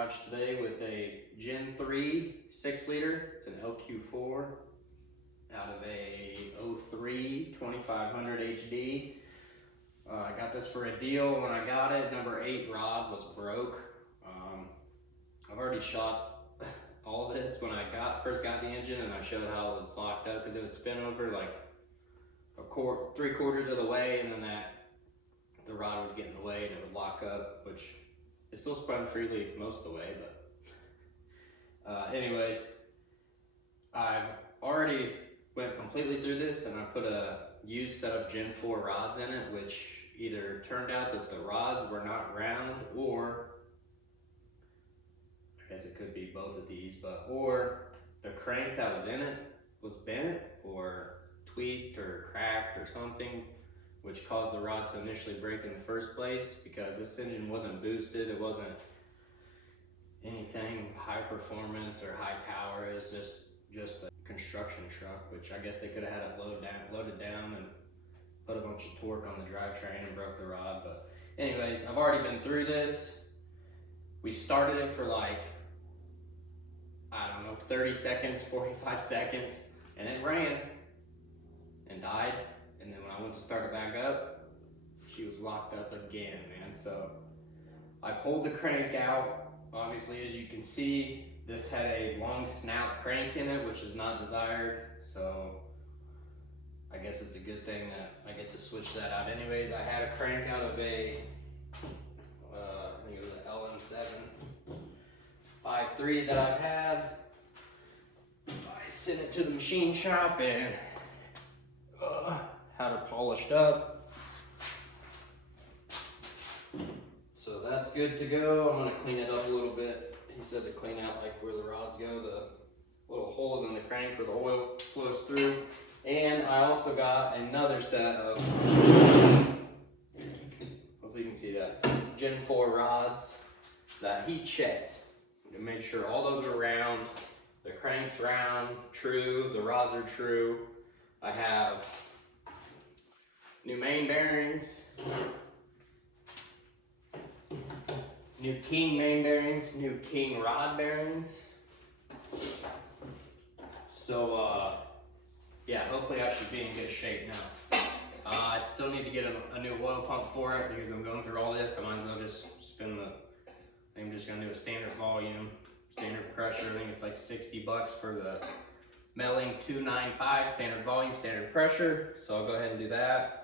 garage today with a Gen 3 6 liter. It's an LQ4 out of a 03 2500 HD. I got this for a deal when I got it. Number 8 rod was broke. I've already shot all this when I first got the engine, and I showed how it was locked up because it would spin over like 3/4 of the way, and then the rod would get in the way and it would lock up, which it still spun freely most of the way, but anyways, I've already went completely through this, and I put a used set of Gen 4 rods in it, which either turned out that the rods were not round, or I guess it could be both of these, or the crank that was in it was bent or tweaked or cracked or something, which caused the rod to initially break in the first place, because this engine wasn't boosted. It wasn't anything high performance or high power. It was just a construction truck, which I guess they could have had it loaded down and put a bunch of torque on the drivetrain and broke the rod. But anyways, I've already been through this. We started it for like, I don't know, 30 seconds, 45 seconds, and it ran and died. And then when I went to start it back up, she was locked up again, man. So I pulled the crank out. Obviously, as you can see, this had a long snout crank in it, which is not desired. So I guess it's a good thing that I get to switch that out. Anyways, I had a crank out of a, I think it was an LM7 5.3 that I've had. I sent it to the machine shop and had it polished up. So that's good to go. I'm gonna clean it up a little bit. He said to clean out like where the rods go, the little holes in the crank where the oil flows through. And I also got another set of, hopefully you can see that, Gen 4 rods that he checked to make sure all those are round, the crank's round, true, the rods are true. I have new main bearings, new King main bearings, new King rod bearings. So yeah, hopefully I should be in good shape now. I still need to get a new oil pump for it, because I'm going through all this. I might as well just spin I'm just gonna do a standard volume, standard pressure. I think it's like 60 bucks for the Melling 295 standard volume, standard pressure. So I'll go ahead and do that.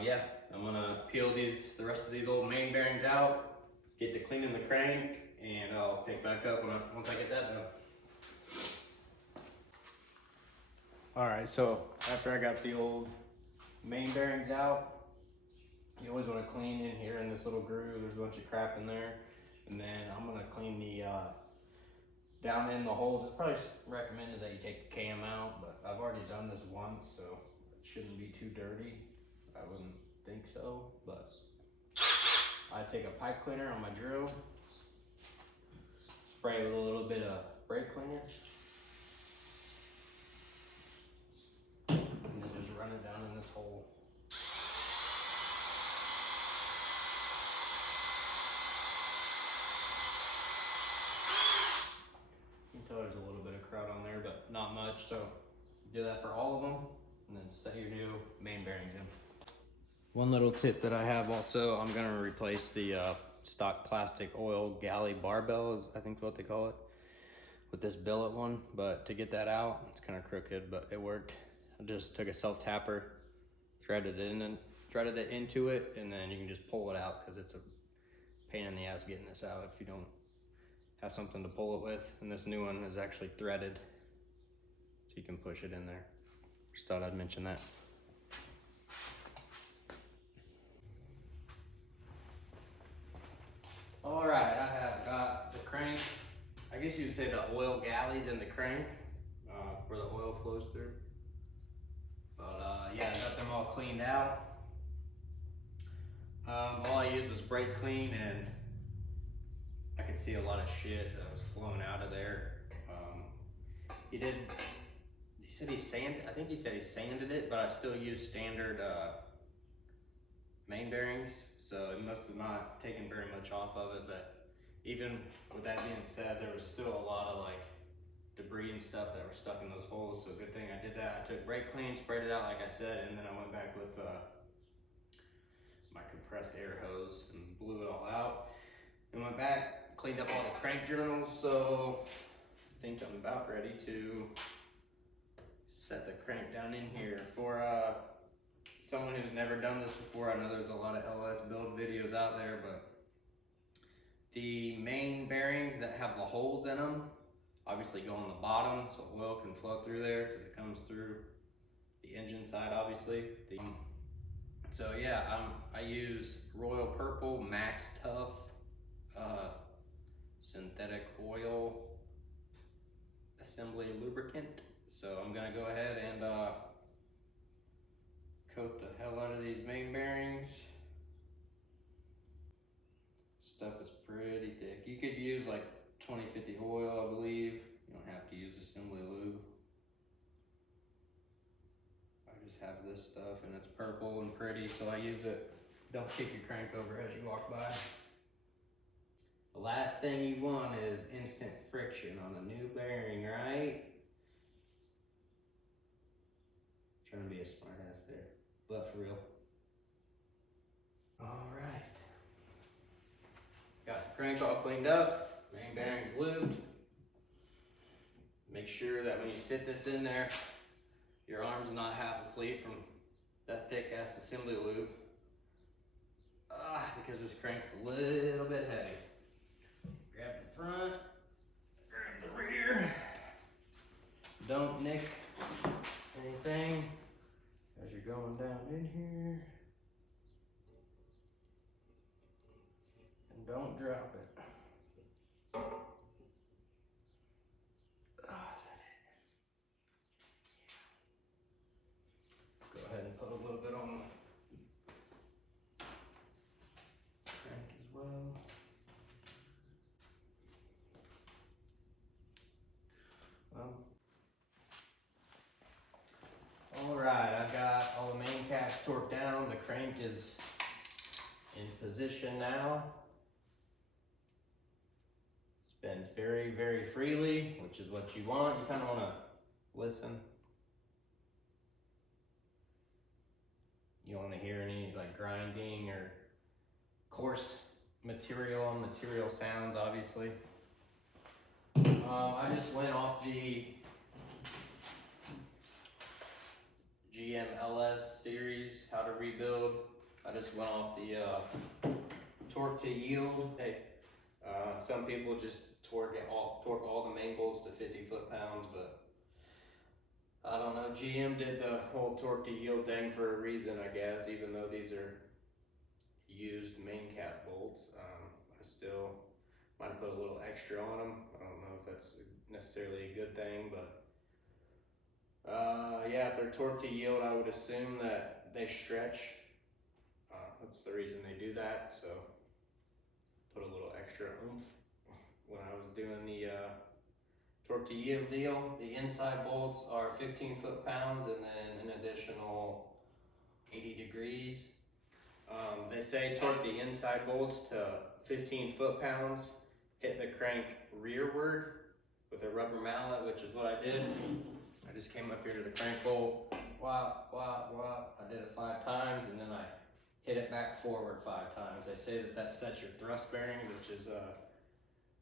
Yeah, I'm gonna peel the rest of these old main bearings out, get to cleaning the crank, and I'll pick back up once I get that done. All right, so after I got the old main bearings out, you always want to clean in here in this little groove. There's a bunch of crap in there. And then I'm gonna clean the down in the holes. It's probably recommended that you take the cam out, but I've already done this once, so it shouldn't be too dirty. I wouldn't think so, but I take a pipe cleaner on my drill, spray with a little bit of brake cleaner, and then just run it down in this hole. You can tell there's a little bit of crowd on there, but not much. So do that for all of them, and then set your new main bearings in. One little tip that I have also, I'm gonna replace the stock plastic oil galley barbell, is I think what they call it, with this billet one. But to get that out, it's kind of crooked, but it worked. I just took a self tapper, threaded it into it, and then you can just pull it out, because it's a pain in the ass getting this out if you don't have something to pull it with. And this new one is actually threaded, so you can push it in there. Just thought I'd mention that. All right, I have got the crank. I guess you would say the oil galleys in the crank, where the oil flows through. But yeah, I got them all cleaned out. All I used was brake clean, and I could see a lot of shit that was flowing out of there. He said he sanded, I think he said he sanded it, but I still used standard main bearings, so it must have not taken very much off of it, but even with that being said, there was still a lot of like debris and stuff that were stuck in those holes. So good thing I did that. I took brake clean, sprayed it out like I said, and then I went back with my compressed air hose and blew it all out. And went back, cleaned up all the crank journals. So I think I'm about ready to set the crank down in here. For someone who's never done this before, I know there's a lot of LS build videos out there, but the main bearings that have the holes in them obviously go on the bottom so oil can flow through there because it comes through the engine side, obviously. So yeah, I use Royal Purple Max Tough synthetic oil assembly lubricant. So I'm gonna go ahead and coat the hell out of these main bearings. Stuff is pretty thick. You could use like 2050 oil, I believe. You don't have to use assembly lube. I just have this stuff and it's purple and pretty, so I use it. Don't kick your crank over as you walk by. The last thing you want is instant friction on a new bearing, right? Trying to be a smart ass there, but for real. All right. Got the crank all cleaned up, main bearings lubed. Make sure that when you sit this in there, your arm's not half asleep from that thick ass assembly lube. Because this crank's a little bit heavy. Grab the front, grab the rear. Don't nick anything as you're going down in here. And don't drop it. Is that it? Yeah. Go ahead and put a little bit on the crank as well. All right, I've got all the main caps torqued down. The crank is in position now. Spins very, very freely, which is what you want. You kind of want to listen. You don't want to hear any like grinding or coarse material on material sounds, obviously. I just went off the GM LS series, how to rebuild. I just went off the torque to yield. Hey, some people just torque all the main bolts to 50 foot-pounds, but I don't know. GM did the whole torque to yield thing for a reason, I guess, even though these are used main cap bolts. I still might have put a little extra on them. I don't know if that's necessarily a good thing, but yeah, if they're torque to yield, I would assume that they stretch. That's the reason they do that. So put a little extra oomph when I was doing the torque to yield deal. The inside bolts are 15 foot-pounds and then an additional 80 degrees. They say torque the inside bolts to 15 foot-pounds, hit the crank rearward with a rubber mallet, which is what I did. I just came up here to the crank bolt, whop, whop, whop. I did it 5 times and then I hit it back forward 5 times. They say that that sets your thrust bearing, which is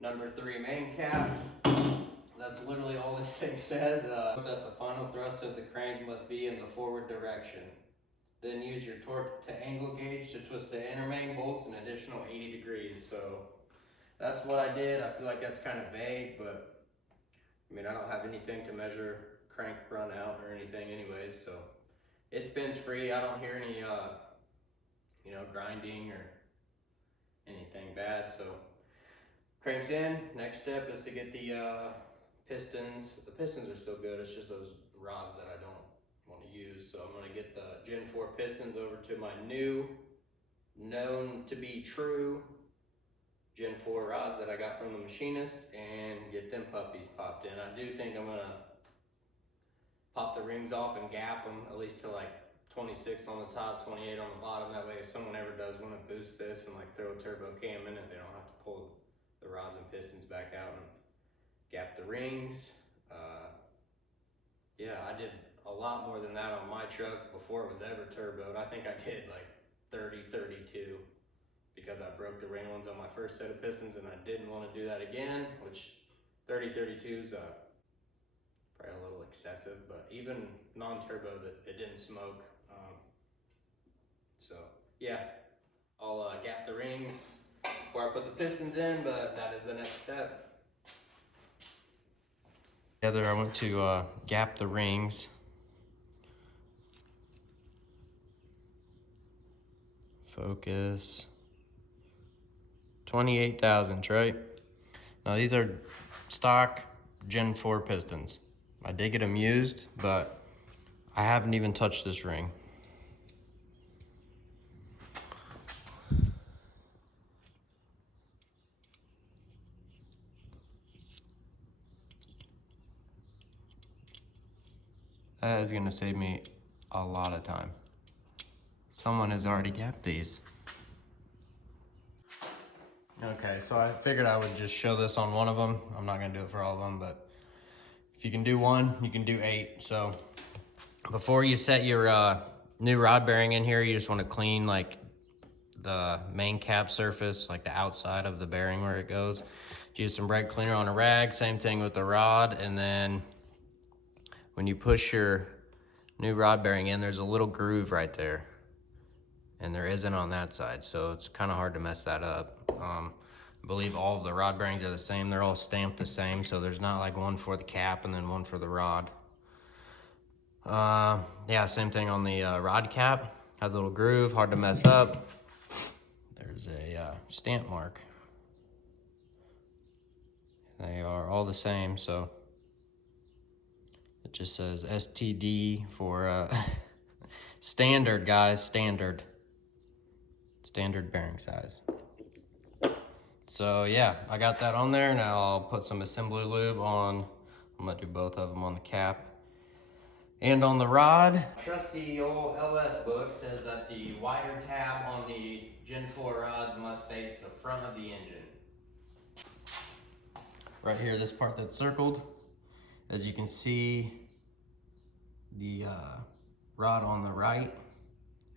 number 3 main cap. That's literally all this thing says. That the final thrust of the crank must be in the forward direction. Then use your torque to angle gauge to twist the inner main bolts an additional 80 degrees. So that's what I did. I feel like that's kind of vague, but I mean, I don't have anything to measure crank run out or anything anyways, so it spins free. I don't hear any you know, grinding or anything bad. So crank's in. Next step is to get the pistons. The pistons are still good, it's just those rods that I don't want to use. So I'm going to get the Gen 4 pistons over to my new, known to be true Gen 4 rods that I got from the machinist and get them puppies popped in. I do think I'm going to pop the rings off and gap them at least to like 26 on the top, 28 on the bottom. That way if someone ever does want to boost this and like throw a turbo cam in it, they don't have to pull the rods and pistons back out and gap the rings. Yeah, I did a lot more than that on my truck before it was ever turboed. I think I did like 30, 32 because I broke the ring ones on my first set of pistons and I didn't want to do that again, which 30, 32 is probably a little excessive, but even non-turbo, it didn't smoke. So yeah, I'll gap the rings before I put the pistons in, but that is the next step. Together, I went to gap the rings. Focus. 28 thousandths, right? Now these are stock Gen 4 pistons. I did get them used, but I haven't even touched this ring. That is gonna save me a lot of time. Someone has already gapped these. Okay, so I figured I would just show this on one of them. I'm not gonna do it for all of them, but if you can do one, you can do 8. So before you set your new rod bearing in here, you just wanna clean like the main cap surface, like the outside of the bearing where it goes. Use some brake cleaner on a rag, same thing with the rod, and then when you push your new rod bearing in, there's a little groove right there, and there isn't on that side, so it's kind of hard to mess that up. I believe all of the rod bearings are the same. They're all stamped the same, so there's not like one for the cap and then one for the rod. Yeah, same thing on the rod cap. Has a little groove, hard to mess up. There's a stamp mark. They are all the same, so it just says STD for standard, guys, standard bearing size. So yeah, I got that on there. Now I'll put some assembly lube on. I'm gonna do both of them on the cap and on the rod. Trusty old LS book says that the wider tab on the Gen 4 rods must face the front of the engine. Right here, this part that's circled, as you can see, the rod on the right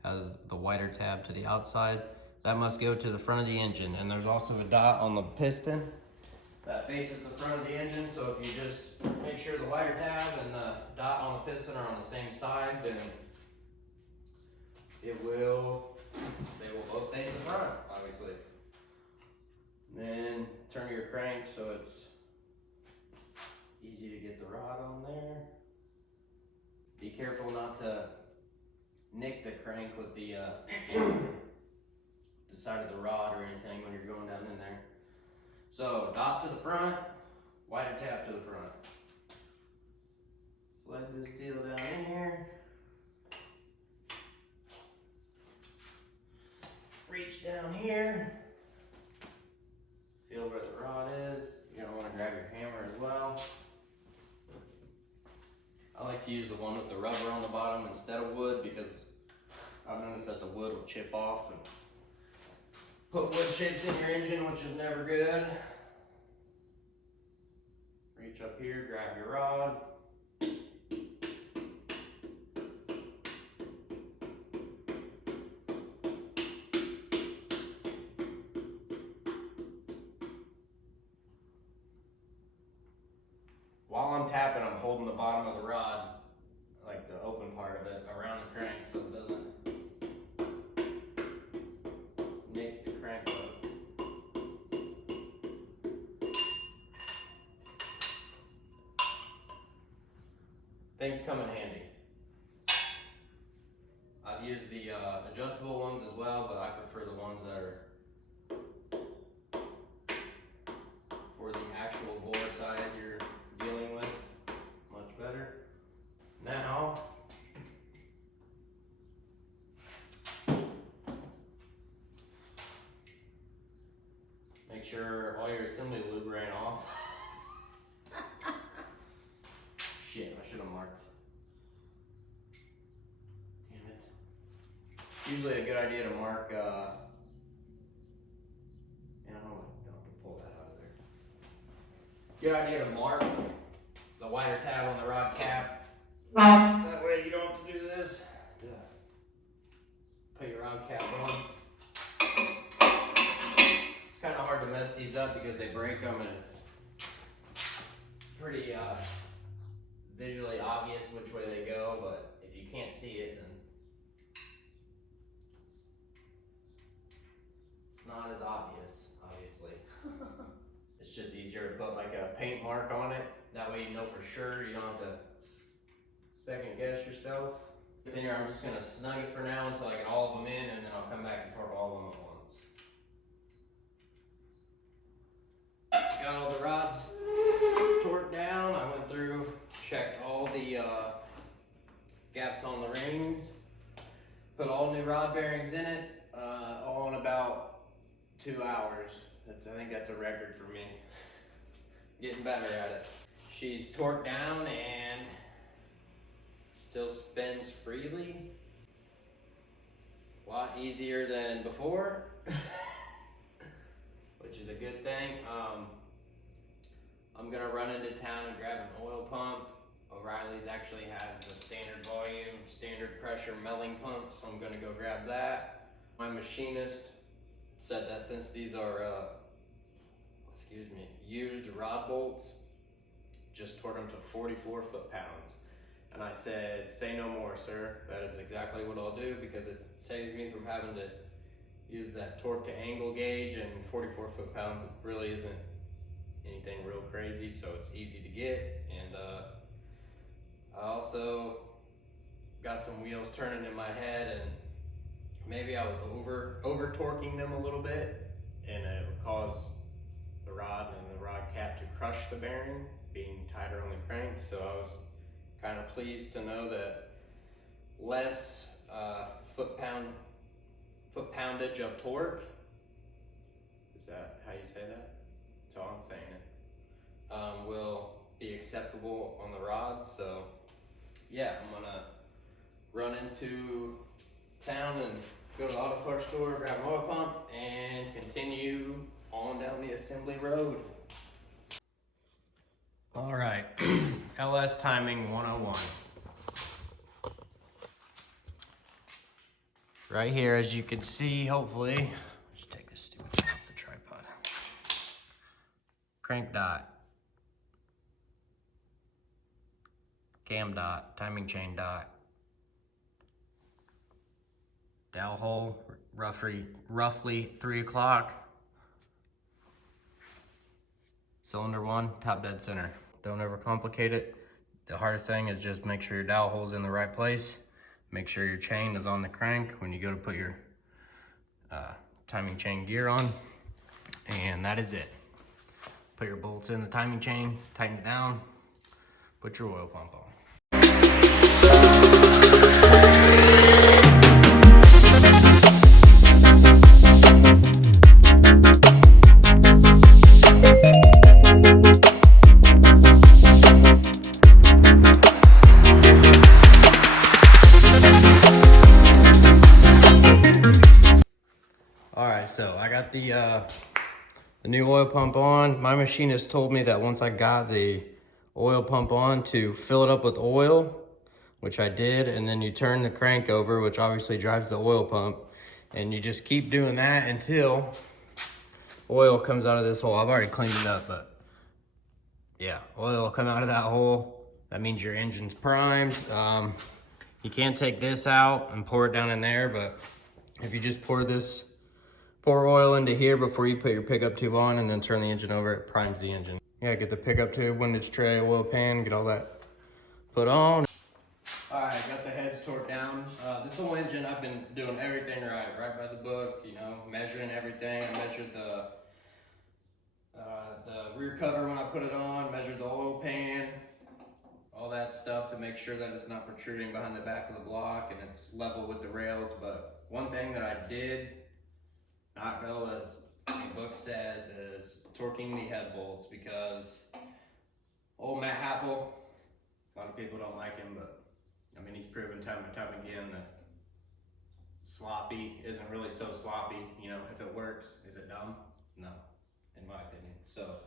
has the wider tab to the outside. That must go to the front of the engine. And there's also a dot on the piston that faces the front of the engine. So if you just make sure the wider tab and the dot on the piston are on the same side, then they will both face the front, obviously. Then turn your crank so it's easy to get the rod on there. Be careful not to nick the crank with the the side of the rod or anything when you're going down in there. So dot to the front, wider tab to the front. Slide this deal down in here. Reach down here. Feel where the rod is. You're gonna want to grab your hammer as well. I like to use the one with the rubber on the bottom instead of wood because I've noticed that the wood will chip off and put wood chips in your engine, which is never good. Reach up here, grab your rod. While I'm tapping, I'm holding the bottom of the rod, like the open part of it, around the crank so it doesn't nick the crank up. Things come in handy. I've used the adjustable ones as well, but I prefer the ones that are for the actual bore size you're dealing with. Much better. Now, make sure all your assembly lube ran off. Shit, I should have marked. Damn it. Usually a good idea to mark, you know what, I can pull that out of good idea to mark the wider tab on the rod cap. That way you don't have to do this. Put your rod cap on. It's kind of hard to mess these up because they break them and it's pretty visually obvious which way they go, but if you can't see it, then it's not as obvious, obviously. It's just easier to put like a paint mark on it. That way you know for sure, you don't have to second guess yourself. In here, I'm just gonna snug it for now until I get all of them in, and then I'll come back and torque all of them at once. Got all the rods torqued down. I went through, checked all the gaps on the rings, put all new rod bearings in it, all in about 2 hours. I think that's a record for me. Getting better at it. She's torqued down and still spins freely. A lot easier than before, which is a good thing. I'm gonna run into town and grab an oil pump. O'Reilly's actually has the standard volume, standard pressure melting pump, so I'm gonna go grab that. My machinist said that since these are, used rod bolts, just torque them to 44 foot-pounds. And I said, say no more, sir. That is exactly what I'll do because it saves me from having to use that torque to angle gauge, and 44 foot-pounds really isn't anything real crazy, so it's easy to get. And I also got some wheels turning in my head, and maybe I was over torquing them a little bit, and it would cause the rod and the rod cap to crush the bearing, being tighter on the crank. So I was kind of pleased to know that less foot poundage of torque. Is that how you say that? That's how I'm saying it. Will be acceptable on the rods. So yeah, I'm gonna run into town and go to the auto parts store, grab an oil pump, and continue on down the assembly road. All right, LS timing 101. Right here, as you can see, hopefully, just take this stupid thing off the tripod. Crank dot, cam dot, timing chain dot, dowel hole, roughly 3 o'clock. Cylinder 1, top dead center. Don't ever complicate it. The hardest thing is just make sure your dowel hole's in the right place. Make sure your chain is on the crank when you go to put your timing chain gear on. And that is it. Put your bolts in the timing chain, tighten it down, put your oil pump on. So I got the new oil pump on. My machinist told me that once I got the oil pump on to fill it up with oil, which I did, and then you turn the crank over, which obviously drives the oil pump, and you just keep doing that until oil comes out of this hole. I've already cleaned it up, but yeah, oil will come out of that hole. That means your engine's primed. You can't take this out and pour it down in there, but if you just pour oil into here before you put your pickup tube on and then turn the engine over, it primes the engine. Yeah, get the pickup tube, windage tray, oil pan, get all that put on. All right, got the heads torqued down. This whole engine, I've been doing everything right by the book, you know, measuring everything. I measured the rear cover when I put it on, measured the oil pan, all that stuff to make sure that it's not protruding behind the back of the block and it's level with the rails. But one thing that I did not go as the book says is torquing the head bolts, because old Matt Happel, a lot of people don't like him, but I mean, he's proven time and time again that sloppy isn't really so sloppy. You know, if it works, is it dumb? No, in my opinion. So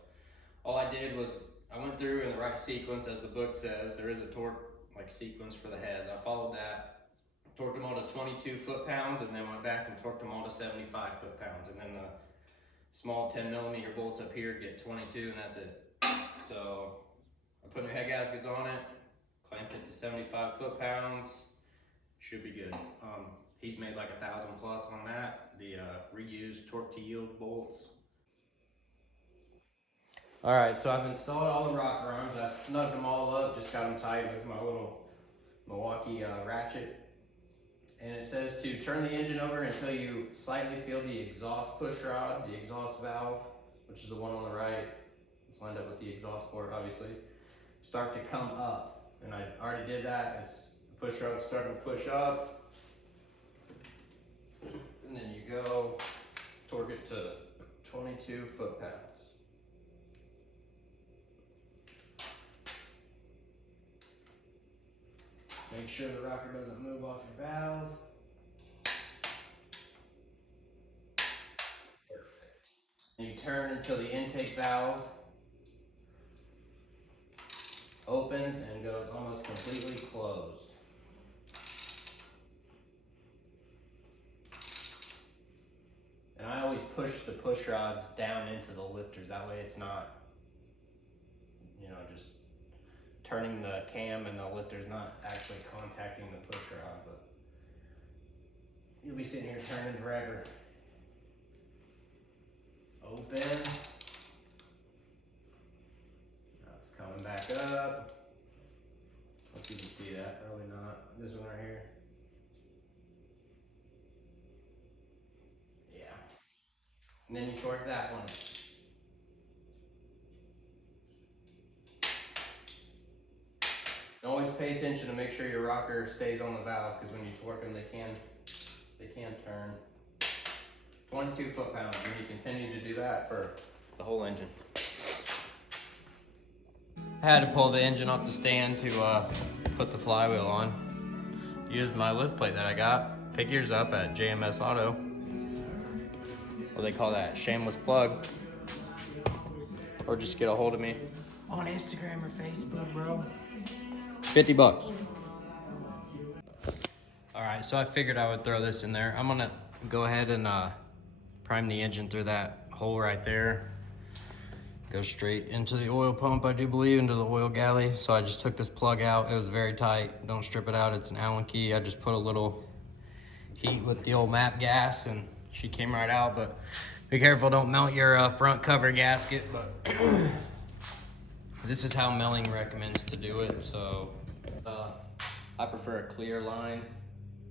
all I did was I went through in the right sequence, as the book says. There is a torque like sequence for the heads. I followed that, torqued them all to 22 foot-pounds, and then went back and torqued them all to 75 foot-pounds. And then the small 10mm bolts up here get 22, and that's it. So I put new head gaskets on it, clamped it to 75 foot-pounds. Should be good. He's made like 1,000 plus on that. The reused torque to yield bolts. All right, so I've installed all the rocker arms. I've snugged them all up, just got them tight with my little Milwaukee ratchet. And it says to turn the engine over until you slightly feel the exhaust push rod, the exhaust valve, which is the one on the right. It's lined up with the exhaust port, obviously. Start to come up. And I already did that. It's the push rod's starting to push up. And then you go torque it to 22 foot-pounds. Make sure the rocker doesn't move off your valve. Perfect. And you turn until the intake valve opens and goes almost completely closed. And I always push the push rods down into the lifters. That way it's not, you know, just turning the cam and the lifter's not actually contacting the push rod, but you'll be sitting here turning forever. Open. Now it's coming back up. Hope you can see that, probably not. This one right here. Yeah. And then you torque that one. And always pay attention to make sure your rocker stays on the valve, because when you torque them, they can turn. 22 foot-pounds, and you continue to do that for the whole engine. I had to pull the engine off the stand to put the flywheel on. Used my lift plate that I got. Pick yours up at JMS Auto. What they call that, shameless plug. Or just get a hold of me on Instagram or Facebook, bro. 50 bucks. All right, so I figured I would throw this in there. I'm gonna go ahead and prime the engine through that hole right there. Go straight into the oil pump, I do believe, into the oil galley. So I just took this plug out. It was very tight. Don't strip it out, it's an Allen key. I just put a little heat with the old MAP gas and she came right out, but be careful, don't melt your front cover gasket. But this is how Melling recommends to do it. So I prefer a clear line,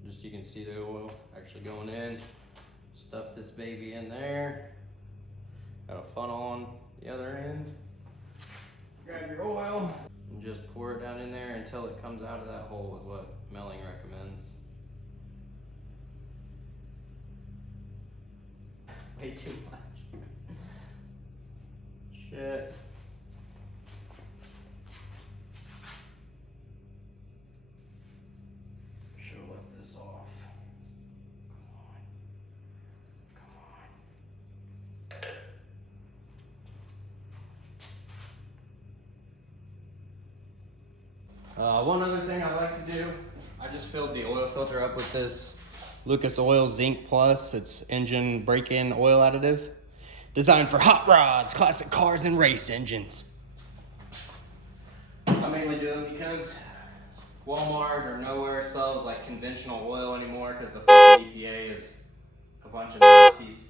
just so you can see the oil actually going in. Stuff this baby in there. Got a funnel on the other end. Grab your oil and just pour it down in there until it comes out of that hole, is what Melling recommends. Way too much. Shit. Should have left this off. One other thing I like to do, I just filled the oil filter up with this Lucas Oil Zinc Plus. It's engine break-in oil additive. Designed for hot rods, classic cars, and race engines. I mainly do it because Walmart or nowhere sells like conventional oil anymore, because the fucking EPA is a bunch of Nazis.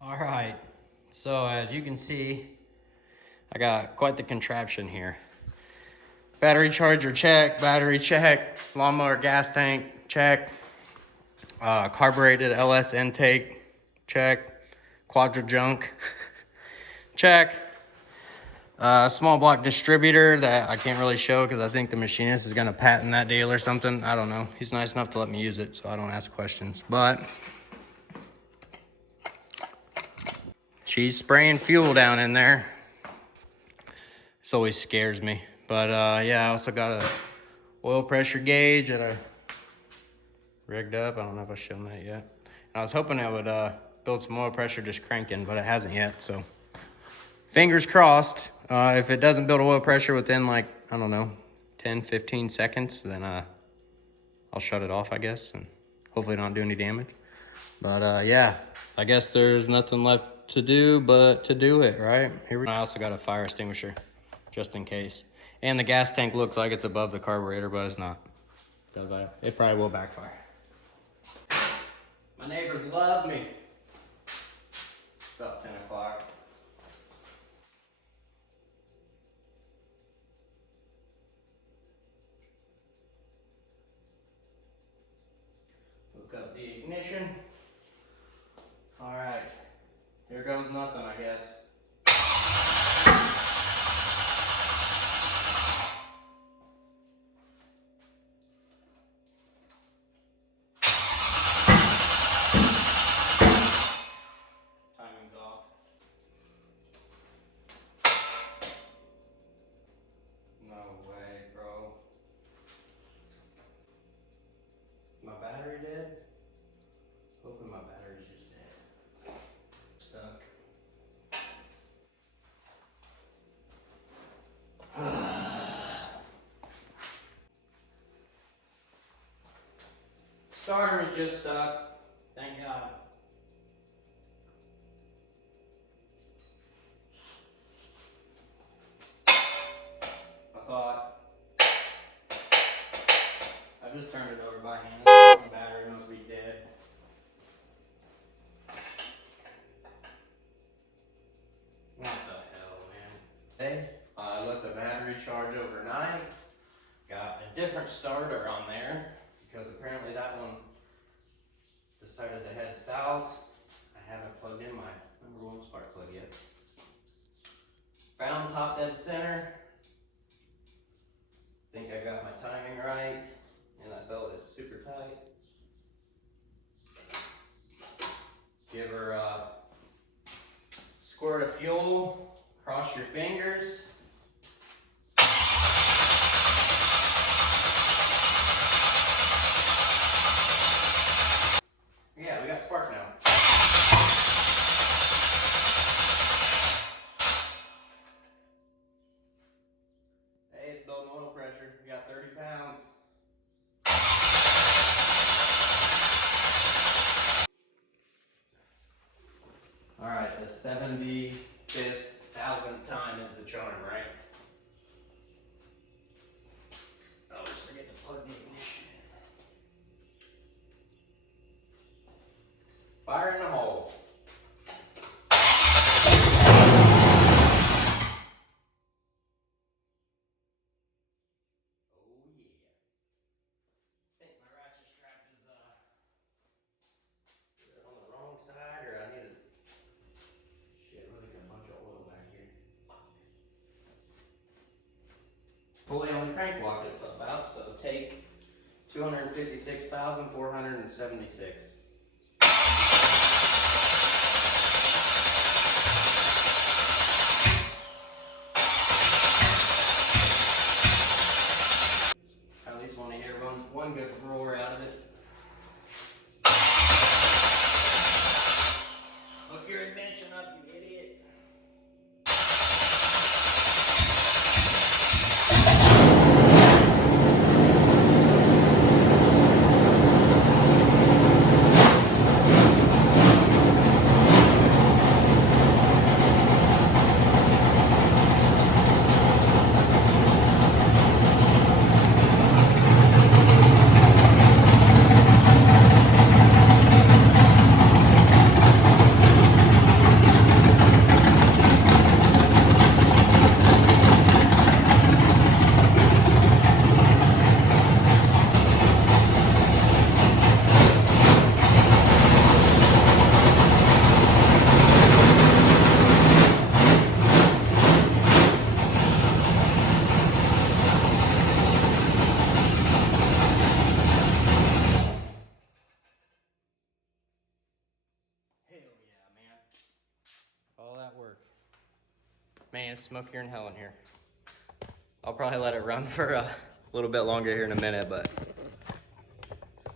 All right, so as you can see, I got quite the contraption here. Battery charger, check. Battery, check. Lawnmower gas tank, check. Carbureted LS intake, check. Quadra junk, check. Small block distributor that I can't really show because I think the machinist is gonna patent that deal or something. I don't know. He's nice enough to let me use it, so I don't ask questions. But she's spraying fuel down in there. This always scares me. But yeah, I also got a oil pressure gauge that I rigged up. I don't know if I've shown that yet. And I was hoping it would build some oil pressure just cranking, but it hasn't yet. So fingers crossed. If it doesn't build oil pressure within like, I don't know, 10, 15 seconds, then I'll shut it off, I guess, and hopefully not do any damage. But yeah, I guess there's nothing left to do but to do it, right? Here we go. I also got a fire extinguisher, just in case. And the gas tank looks like it's above the carburetor, but it's not. It probably will backfire. My neighbors love me. It's about 10 o'clock. Hook up the ignition. All right, here goes nothing, I guess. Timing's off. No way, bro. My battery dead? Hopefully my battery's just dead. Stuck. Starter is just stuck. Thank God. I thought I just turned it over by hand. My battery must be dead. What the hell, man? Hey, I let the battery charge overnight. Got a different starter on there because apparently that one decided to head south. I haven't plugged in my number 1 spark plug yet. Found top dead center. Think I got my timing right. And that belt is super tight. Give her a squirt of fuel. Cross your fingers. Yeah, we got spark now. Hey, it's building oil pressure. We got 30 pounds. All right, the 75th thousandth time is the charm, right? Oh, just forget to plug the ignition in. Fire in the hole. Oh yeah. I think my ratchet strap is it on the wrong side, or I need to. Shit, we're leaking a bunch of oil back here. Fully on the crank walk itself out, so take 256,476. I at least want to hear one good roar out of it. Hook your ignition up, you idiot. All that work. Man, it's smokier than hell in here. I'll probably let it run for a little bit longer here in a minute, but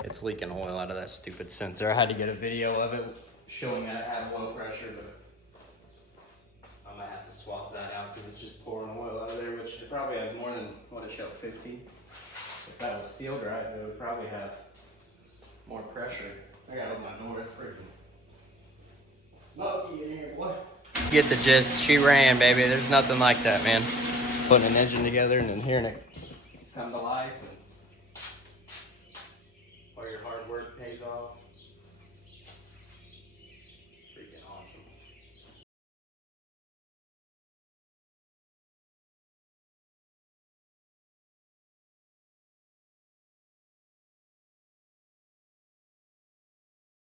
it's leaking oil out of that stupid sensor. I had to get a video of it showing that it had oil pressure, but I might have to swap that out because it's just pouring oil out of there, which it probably has more than what it showed, 50. If that was sealed right, it would probably have more pressure. I gotta open my door, it's freaking smoky in here, boy. Get the gist, she ran, baby. There's nothing like that, man. Putting an engine together and then hearing it come to life, and all your hard work pays off.